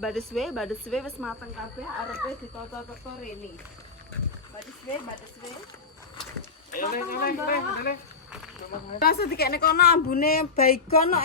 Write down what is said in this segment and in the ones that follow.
badeswe wis mateng kabeh arepe ditata-tata rene. Badeswe. Eleh. Langsung dikene kono ambune baygon kok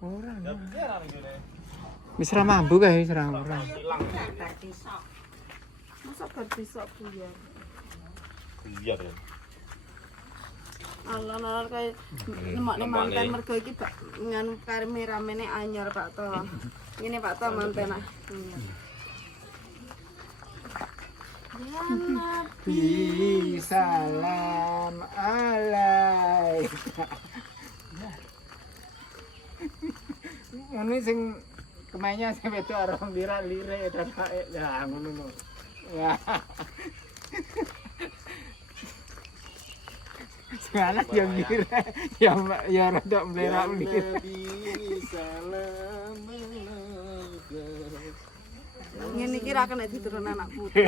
Ora. Wis ra mambu kae wis ra ora. Masa bar besok buyar. Iya kan. Allah kayak nemokne manten mergo iki Pak nganu kameramene anyar Pak To. Ngene Pak To manten ah. Ya Nabi salam alaika. Ngono sing kemanya sing wedok orang lira-lire dadake. Ya ngono. Ya. Sekarang yang lira ya rada mlerak-mlerak. Nabi salam ngene iki ra kena diturun anak putu.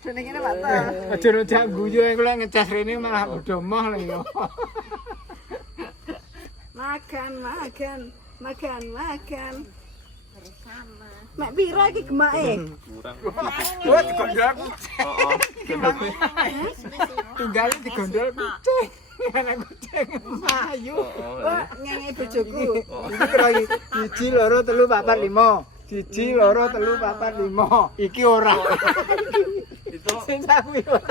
Dene kene Pak To. Aja rojak guyu kula ngecas rene malah bodho moh lho ya. Makan. Bersama. Mek piro iki gemake? Wah, digondol kucing. Tunggal digondol kucing. Anak kucing ayu. Wah, ngene bojoku. Iki kira iki 1 2 3 4 5. 1 2 3 4 5. Iki ora. Itu Sing kuwi ora.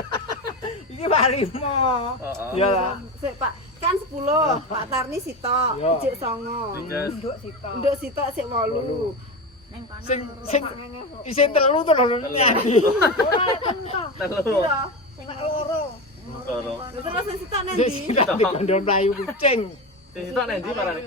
Iki Pak 5. Ya lah. Sik Pak, kan 10. Pak Tarni sitok, ijik 9. Nduk sitok sik 8. Sing isin 3 to lho nyandi. Ora entuk. telu. Sing loro. Loro. Terus sing sitok Sing nendi? digondol mlayu kucing. Sing itu nendi parane?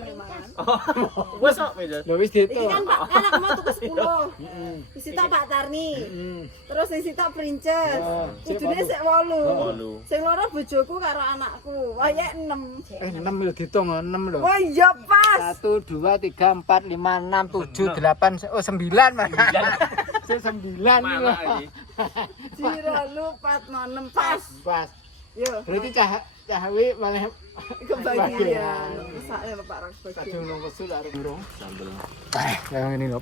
Wes kok meja. Lho wis Iki diitung. kan Pak, kan aku mau tuku 10. Heeh. Sing sitok Pak Tarni. Heeh. Terus sing sitok Princes. Kudune sik 8. Sing loro bojoku karo anakku. Wayahe 6. 6 lho diitung 6 lho. Wah iya pas. 1 2 3 4 5 6 7 8 oh 9 Mas. Sing 9 Mana iki? Jiro lupa 6 pas. Pas. Yo. Berarti cahawi malah Kebagian. Mesake Pak Rak kadung bagian. nang kesul arep burung. Sambel. Yang ini lho.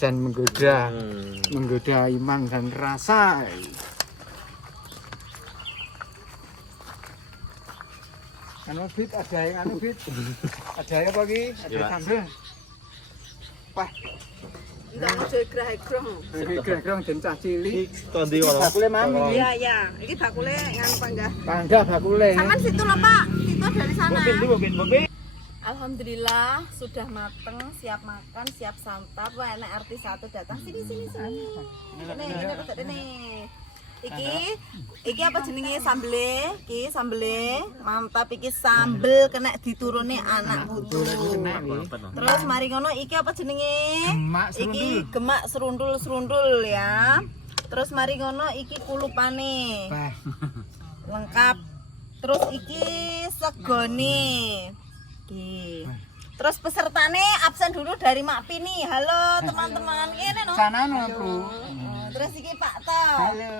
Dan menggoda iman dan rasa. Anu fit ada yang anu fit. Ada yang apa iki? Ada Iya. sambel. Wah, Ndang ojo grah-grong. iki greng den cah cilik. Kondi wae. Bakule mami. Iya iya, iki bakule nganu panggah. Panggah bakule. Saman situ lho Pak, situ dari sana. Bobin. Alhamdulillah sudah mateng, siap makan, siap santap. Wah, enak artis satu datang sini. Ini. Iki apa jenenge sambele? Iki sambele. Mantap iki sambel kena dituruni anak putu. Terus mari ngono iki apa jenenge? Gemak Iki gemak serundul ya. Terus mari ngono iki kulupane. Bah. Lengkap. Terus iki segone. Iki. Terus pesertane absen dulu dari Mak Pini. Halo teman-teman. Ini no. Sana no, Bro. Terus iki Pak To. Halo.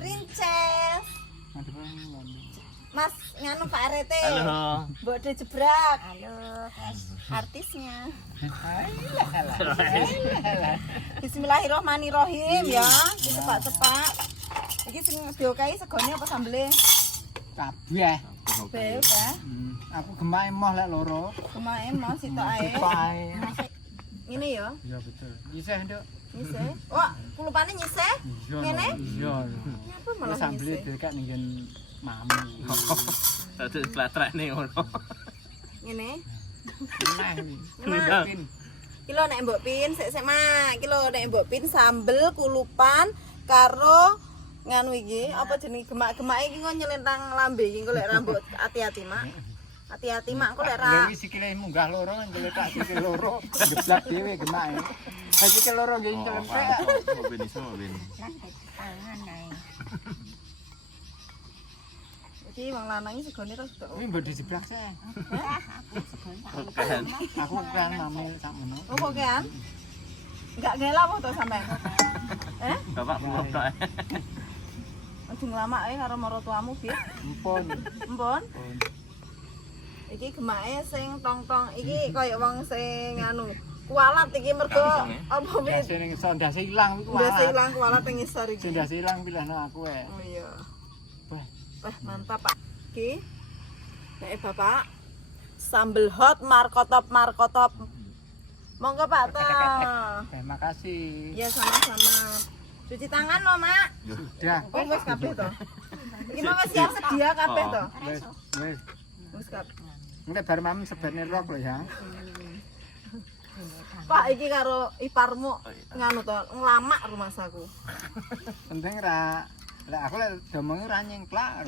Princess. Mas nganu Pak RT. Halo. Mbok De jebrak. Halo, artisnya. Bismillahirrahmanirrahim ya. Cepat-cepat. Iki sing diokahi segone apa sambele? Kabeh. Be udah. Aku gemake moh lek loro. Kemae mau sitok ae. Pae. Ngene ya. Iya betul. Isih, Nduk. Nyisih. Wah, kulupane nyisih. Iya. Ngene? Iya. Nyapa malah Sambel nyisih. dekak ningen mami. Dadi klatrekne ngono. Ngene. Nah, Nah. Iki lho nek Mbok Pin, sik Mak. Iki lho nek Mbok Pin sambel kulupan karo nganu iki, apa jenenge gemak-gemak iki kok nyelentang lambe iki kok lek rambut hati-hati Mak. Hati-hati Mak kok lek ra. Lha iki sikile munggah loro ngletak sikil loro, geblak dhewe gemake. Ha sikil loro nggih nyelempek. Bobin. Iki wong lanang iki segone terus tok. Ini mbok dijeblak sih. Kan. Aku kan mami sakmono. Oh kok kan? Enggak ngela apa to sampean? Bapak ngono. Aja nglamak karo maratuamu, Bit. Empun. Empun. Iki gemake sing tong-tong iki kaya wong sing anu kualat iki mergo apa wit Ndase ning ndase ilang iku. udah ilang kualat ning ngisor iki. Ndase ilang pilihno aku wae. Oh iya. Wah, Wah, mantap, Pak. Iki. Nek Bapak sambel hot markotop. Monggo Pak ta. makasih. Ya sama-sama. Cuci tangan loh, Mak. Sudah. Oh, wis kabeh to. Iki mah wis siap sedia kabeh to. Wis, wis. Wis kabeh. Engko bar mam sebene rok lho ya. Pak, iki karo iparmu nganu to, nglamak rumah saku. Penting ra lek aku lek domonge ra nyengklak.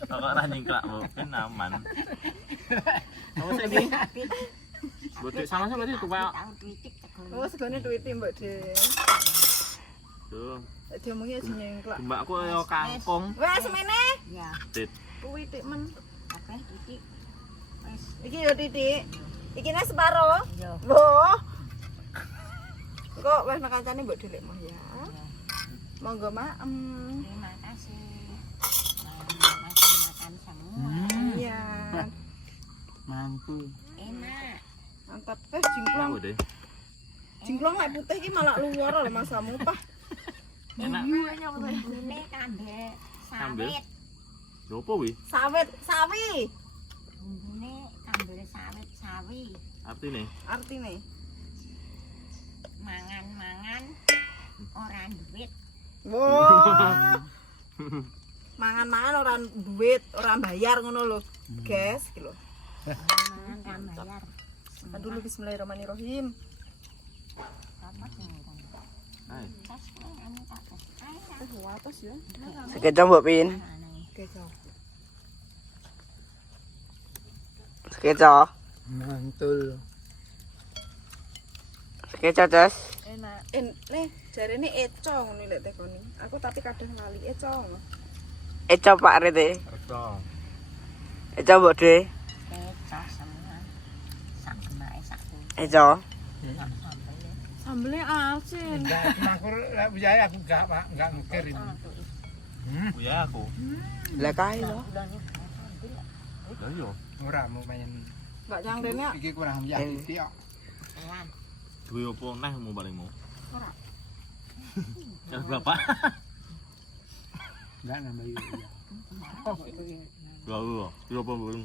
Kok ora nyingklak Bu, kan aman. Kamu sini. Botek sama sama tadi tuh, Pak. Oh, segone duwite Mbak De. Tuh, Diomongi aja nyengklak. mbakku yo kangkung. Wes semene. Ya, Tit. Kuwi tik men. oke, titik. Wes, Iki yo titik. Iki nek separo. yo. Loh. Kok wes nek kancane Mbak Delek mah ya. Monggo, Mak. Terima kasih. Makan semua. Iya. Mampu. Enak. Mantap Aku jingklong. deh. Jingklong nek putih iki malah luar lho masamu, Pak. Enak. Bumbune kambel Kambel? sawit. Lho apa wi? Sawit, sawi. Bumbune kambel sawit sawi. Artine? Artine. Mangan-mangan ora duit. Wah. Mangan-mangan ora duit, ora bayar ngono lho. Guys, iki lho. Mangan ra bayar. Dulu bismillahirrahmanirrahim. Apa sing Hai. tas kowe anu tak tas. Ayo. Wates ya. Sekeca Mbak Pin. Keco. Sekeca. Mantul. Sekeca Ces. Enak. Nih, jarene eco ngono lek tekoni. Aku tapi kadang lali eco. Eca Pak Rete. Reto. Eca Mbak De. Kecah semua. Sak gemake sak kuwi. Eca. Sak sambel. Sambelnya asin. Enggak, aku lek biaya aku enggak Pak, enggak mikir ini. Ya aku. Lah kae lho. Gulane Lah yo. Ora mau main. Mbak Cang Rene Iki kurang ya iki kok. ewan. Duwe opo neh mu palingmu? ora. Ya berapa? Enggak nambah iki. Dua euro. Dua apa belum?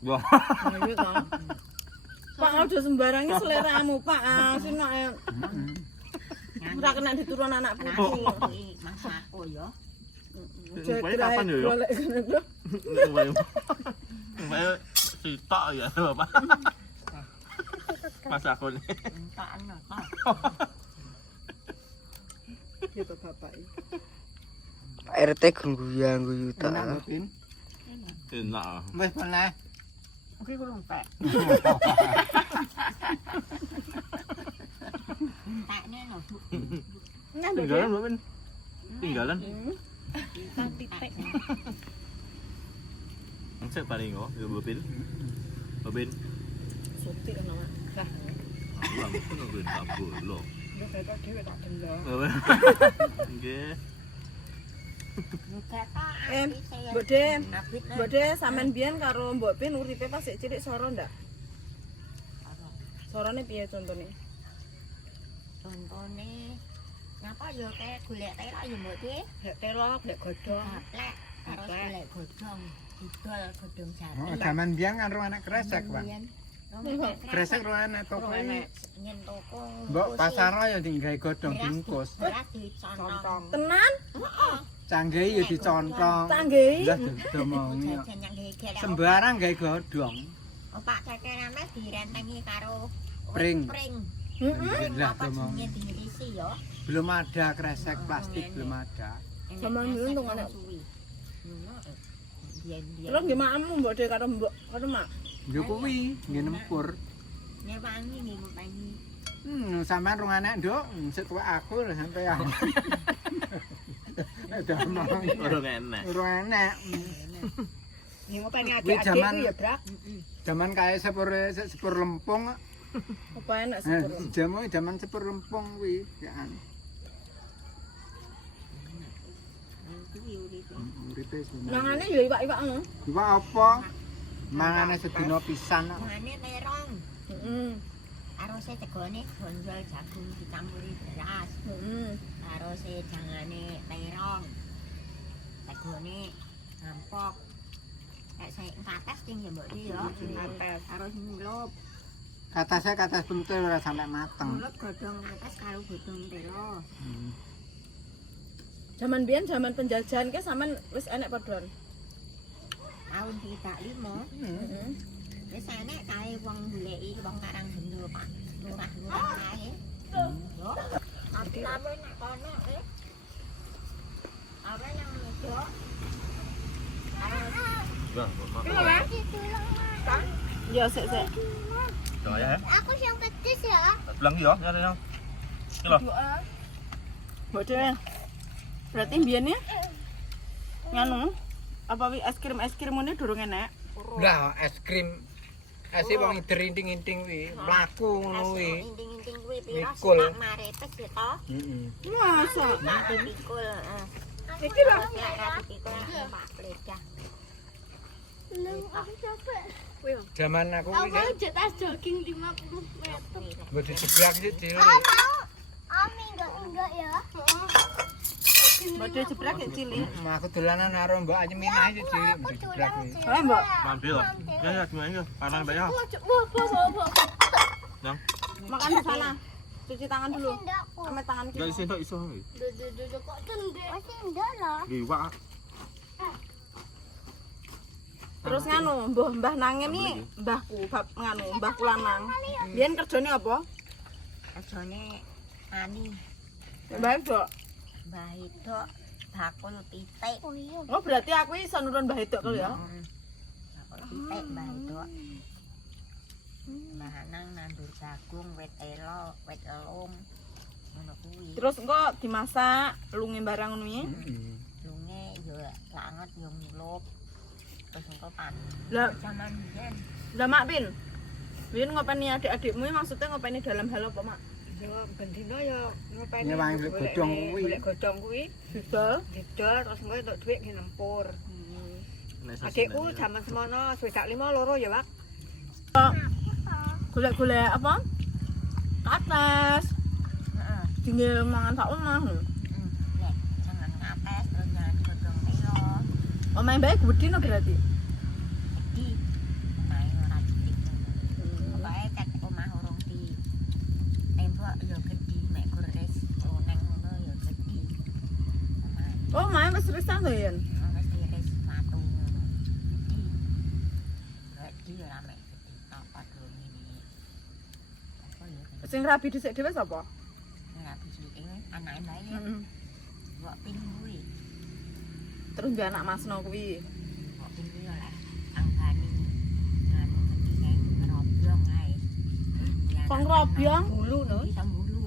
Dua. Ayo to. Pak aja sembarangi seleramu, Pak. Asin nek ora kena diturun anak Kenapa putu. kuwi masakku yo? Upaya kapan yo, yo? Golek ngono lho. Upaya. Upaya sitok ya, Bapak. Mas aku nih. Entak ana to. Gitu Bapak iki. Pak RT guyu ta. Enak Mbak Pin. Enak. Ah. Wis meneh. Oke kurang pek. Entakne lho. Nah, Tinggalan belum? Min? Tinggalan. kan titik. Saya paling kok, ya Bobin. Bobin. Sutik ono, Mak. Nah, Ulang itu nggak kabur loh. yo ketok dhewe tak delok. Nggih. Juga ta Mbok De, Mbok De sampean biyen karo Mbok Pin uripe pas sik cilik soro ndak? Sorone piye contone? Contone ngapa yo kayak golek tela yo mbok De? Gak telok, gak godhong. Gaplek karo golek godhong. Didol godhong Oh, jati. zaman biyen kan ro anak kresek, Pak. Biyen. Kresek ro anak toko ini. Nyen toko. Mbok pasar ya tinggal godhong bungkus. Beras dicontong. Tenan? Canggih ya dicontong. Tanggehi. Lah domongi. Jajan yang gegel. Sembarang gawe godhong. Opak cekerane direntengi karo Pring. pring. Heeh. Lah Apa domongi. jenenge diirisi yo? Belum ada kresek plastik belum ada. Zaman dulu tuh anak. Biyen-biyen. Terus nggih makmu Mbok De karo Mbok karo Mak. Yo kuwi nggih nempur. Nyewangi nih ngupengi. Sampean rong anak, Nduk. Sik tuwek aku lho sampean. Domong. Orang enak. Rong anak. Nggih ngupengi Kuwi zaman adik-adikku ya, Brak. zaman kae sepur lempung. Apa enak sepur. Zaman sepur lempung kuwi, ya. kuwi uripe. Uripe semono. Nangane ya iwak-iwak ngono. Iwak apa? Mangane sedina pisan. Mangane terong. Heeh. Arose tegone gonjol jagung dicampuri beras. Heeh. Arose jangane terong. Tegone ngampok. Kayak saya kates sing ya mbok iki ya. Kates harus nyulup. Katas bentul ora sampai mateng. Nyulup godhong kates karo godhong telo. Zaman biyen zaman penjajahan ke sampean wis enek padon. Tahun 35. Heeh. Wis enek kae wong goleki wong Karang Bendo Pak. Lurah-lurah kae. Yo. Apa nek kono Apa yang mejo? Ya sik. Coba ya. Aku yang pedes ya. Bilang yo, ya ya. Iki lho. Mbok Dewe. Berarti biyen ya nganu apa wi es krim ngene durung enek. Lah es krim ase wong idering-inting kuwi mlaku ngono kuwi. Inting-inting kuwi pira Mikul. sik maretes ya to? Heeh. Masa? Pikul, heeh. Iki lho. Ya ra pikul Pak Plecah. Zaman aku kuwi Mau jetas jogging 50 meter. mbok dijebak sik cilik. Ami enggak ya. Mbok jebrak ya cilik. Aku dolanan karo Mbak Anyeminah iki cilik mbok dijebak kuwi. Ayo, Mbok. Mampir loh. Ya ya gimana ya? Parang banyak. Yang Makan di sana. Cuci tangan dulu. Enggak kok. Ame tangan enggak kita. isi enggak iso. Duduk kok tende. Masih enggak lah. Liwak. Terus nganu, Mbah Nangem iki mbahku, bab nganu, mbahku lanang. Biyen kerjane apa? Ajane ani Mbah Dok. Mbah itu bakul pitik. Oh iya. Oh, berarti aku iso nurun Mbah Dok kali ya. Bakul pitik Mbah itu. Mbah Nang nandur jagung, wit elo, wit elum. Ngono kuwi. Terus engko dimasak, lunge barang ngono iki. Heeh. Lunge yo langet yo ngulup. Terus engko pan. Lah, Zaman biyen lah Mak Pin. Biyen ngopeni adik-adikmu iki maksudnya ngopeni dalam hal apa, Mak? Yo bendina yo ngopeni Nyewangi godhong kuwi. golek godhong kuwi Didol. didol terus engko entuk dhuwit nggih nempur. Adikku jaman semono swidak 5 loro ya, Pak. Golek-golek apa? Kates. heeh. Tinggal mangan sak omah. Nek jangan ngapes terus jangan godhong telo. Omahe bae gedhi no berarti. Di omahe ora titik. Pokoke ket omah urung di tembok yo gedhi mek gores neng ngono yo gedhi. Omahe Oh, omahe wis risan to yen. wis diris watu ngono. Gedhi ora mek gedhi apa dulu ini. Apa ya? Sing rabi dhisik dhewe sapa? Ora bisa anake bae Heeh. mbok pin kuwi. Terus dia anak Masno kuwi. Mbok pin kuwi oleh anggani nganu gedhi kae ngerobyong ae. Kong robyong. Bulu no. Bisa bulu.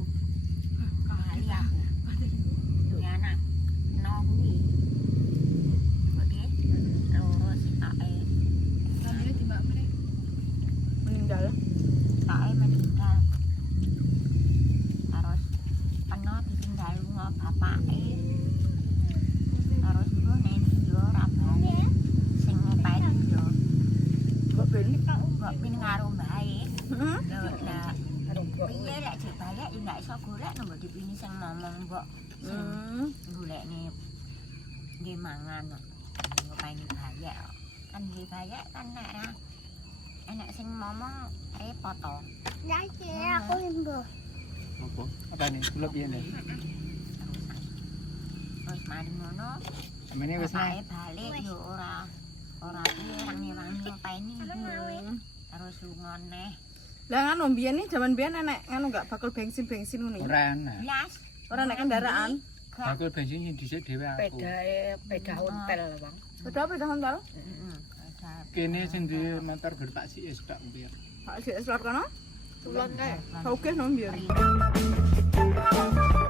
Kali aku. Ya anak. No kuwi. Oke. Loro sitake. Meninggal. Sitake meninggal. Terus peno ditinggal lunga bapake. Terus iku neni yo ora bae. Sing ngopeni yo. Mbok Ben. Mbok pin karo mbae. Heeh. Lah piye lek jek bayek ya ndak iso golek nang dipini sing ngomong mbok golekne nggih mangan ngopeni bayek kan nggih bayek kan nek ra enek sing ngomong repot to. Ya aku limbo. Apa? Apa nih? Belum ya nih. Terus mari ngono Amene wis bapake naik. balik yo ora piye rangi-rangi ngopeni terus lunga neh. Lah nganu biyen iki jaman biyen enek nganu enggak bakul bensin ngono iki. Ora ana. Blas Ora enek kendaraan. Bakul bensin sing dhisik dhewe aku. Peda ontel, Bang. Beda hontal. heeh. Kene sing di motor gerpak sik wis tak mbiyen. Pak sik selor kono. Tulon kae. Oke no biyen. Ringan.